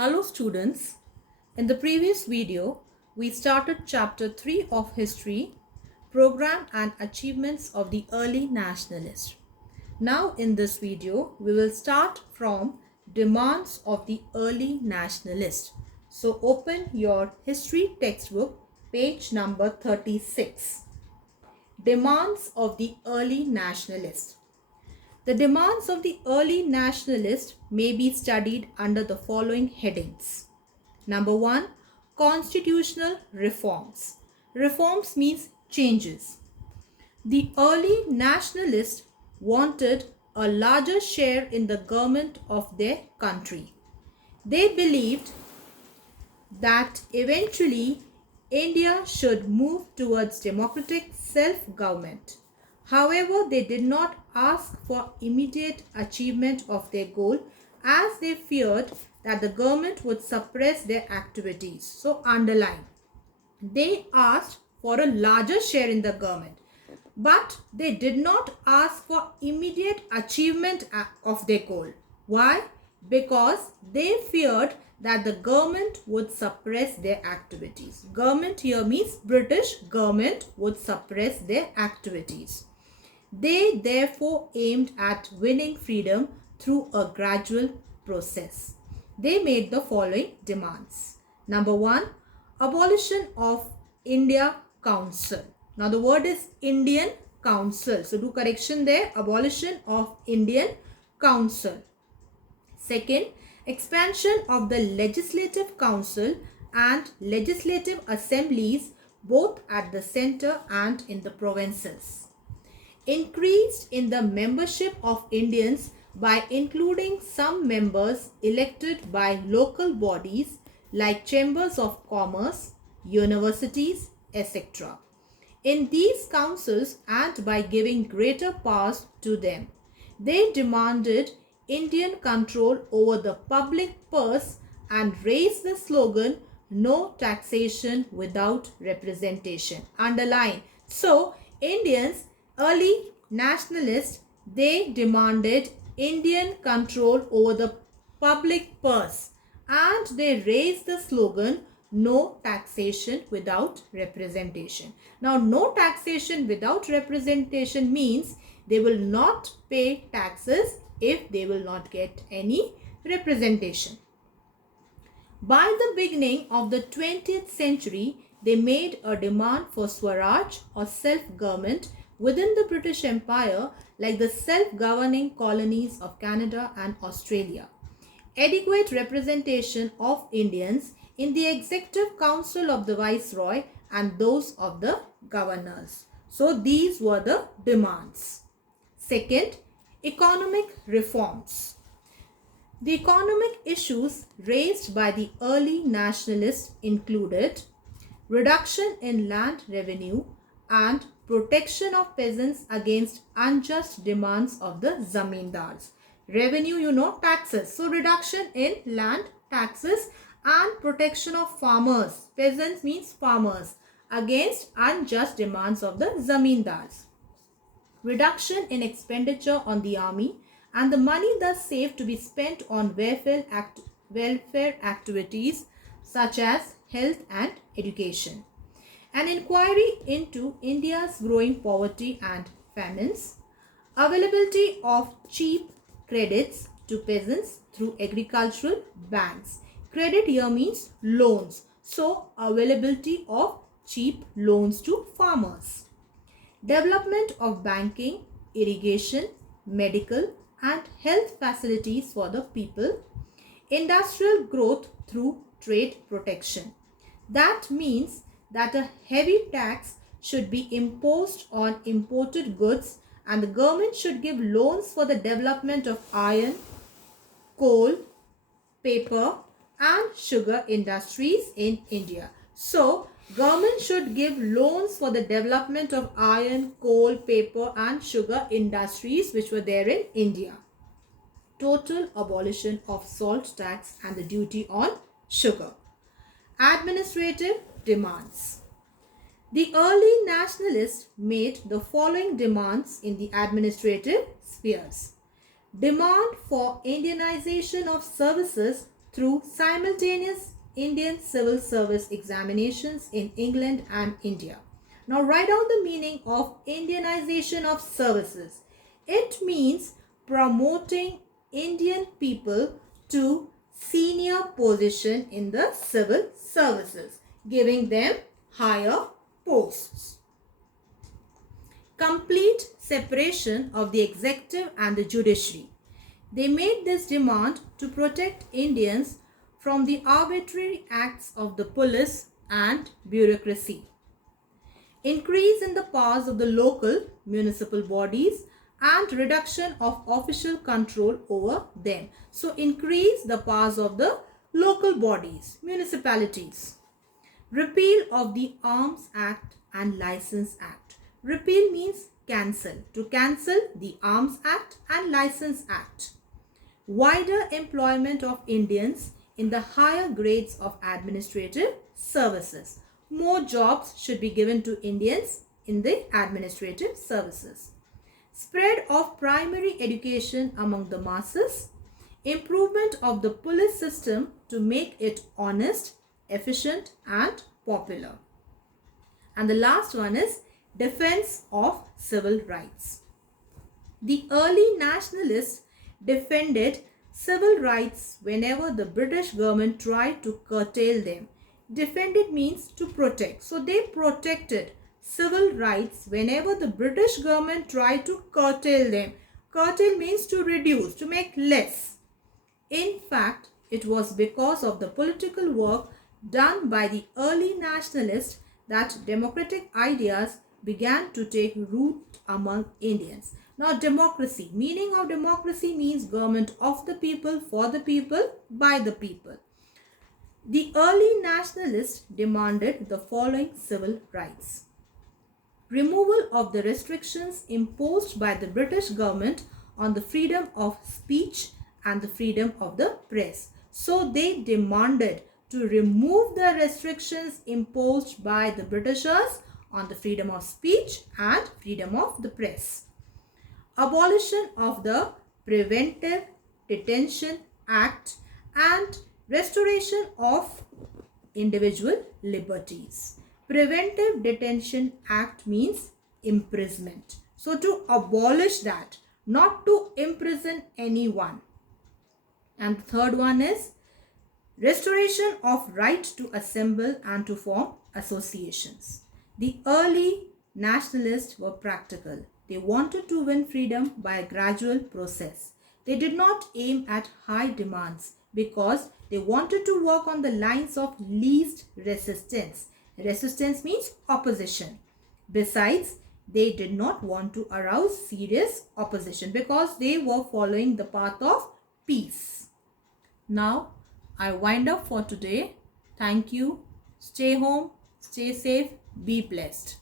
Hello students, in the previous video we started chapter 3 of history, program and achievements of the early nationalists. Now in this video we will start from demands of the early nationalists. So open your history textbook, page number 36. Demands of the early nationalists. The demands of the early nationalists may be studied under the following headings. Number 1, constitutional reforms. Reforms means changes. The early nationalists wanted a larger share in the government of their country. They believed that eventually India should move towards democratic self-government. However, they did not ask for immediate achievement of their goal as they feared that the government would suppress their activities. So underline, they asked for a larger share in the government, but they did not ask for immediate achievement of their goal. Why? Because they feared that the government would suppress their activities. Government here means British government would suppress their activities. They therefore aimed at winning freedom through a gradual process. They made the following demands. Number 1, abolition of India Council. Now the word is Indian Council. So do correction there. Abolition of Indian Council. Second, expansion of the Legislative Council and legislative assemblies both at the center and in the provinces. Increased in the membership of Indians by including some members elected by local bodies like chambers of commerce, universities, etc. in these councils and by giving greater powers to them. They demanded Indian control over the public purse and raised the slogan, "No taxation without representation." Underline. So, Indians, early nationalists, they demanded Indian control over the public purse and they raised the slogan, "No taxation without representation." Now, no taxation without representation means they will not pay taxes if they will not get any representation. By the beginning of the 20th century, they made a demand for Swaraj or self-government within the British Empire, like the self-governing colonies of Canada and Australia. Adequate representation of Indians in the Executive Council of the Viceroy and those of the governors. So these were the demands. Second, economic reforms. The economic issues raised by the early nationalists included reduction in land revenue and protection of peasants against unjust demands of the zamindars. Revenue, taxes. So reduction in land taxes and protection of farmers. Peasants means farmers against unjust demands of the zamindars. Reduction in expenditure on the army and the money thus saved to be spent on welfare activities such as health and education. An inquiry into India's growing poverty and famines. Availability of cheap credits to peasants through agricultural banks. Credit here means loans. So, availability of cheap loans to farmers. Development of banking, irrigation, medical and health facilities for the people. Industrial growth through trade protection. That means that a heavy tax should be imposed on imported goods and the government should give loans for the development of iron, coal, paper and sugar industries in India. So, government should give loans for the development of iron, coal, paper and sugar industries which were there in India. Total abolition of salt tax and the duty on sugar. Administrative demands. The early nationalists made the following demands in the administrative spheres. Demand for Indianization of services through simultaneous Indian civil service examinations in England and India. Now write down the meaning of Indianization of services. It means promoting Indian people to senior position in the civil services, giving them higher posts. Complete separation of the executive and the judiciary. They made this demand to protect Indians from the arbitrary acts of the police and bureaucracy. Increase in the powers of the local municipal bodies and reduction of official control over them. So increase the powers of the local bodies, municipalities. Repeal of the Arms Act and License Act. Repeal means cancel. To cancel the Arms Act and License Act. Wider employment of Indians in the higher grades of administrative services. More jobs should be given to Indians in the administrative services. Spread of primary education among the masses. Improvement of the police system to make it honest, efficient and popular. And the last one is defense of civil rights. The early nationalists defended civil rights whenever the British government tried to curtail them. Defended means to protect. So they protected civil rights whenever the British government tried to curtail them. Curtail means to reduce, to make less. In fact, it was because of the political work done by the early nationalists that democratic ideas began to take root among Indians. Now, democracy. Meaning of democracy means government of the people, for the people, by the people. The early nationalists demanded the following civil rights. Removal of the restrictions imposed by the British government on the freedom of speech and the freedom of the press. So they demanded to remove the restrictions imposed by the Britishers on the freedom of speech and freedom of the press. Abolition of the Preventive, Detention Act and restoration of individual liberties. Preventive Detention Act means imprisonment. So to abolish that, not to imprison anyone. And the third one is restoration of right to assemble and to form associations. The early nationalists were practical. They wanted to win freedom by a gradual process. They did not aim at high demands because they wanted to work on the lines of least resistance. Resistance means opposition. Besides, they did not want to arouse serious opposition because they were following the path of peace. Now, I wind up for today. Thank you. Stay home, stay safe, be blessed.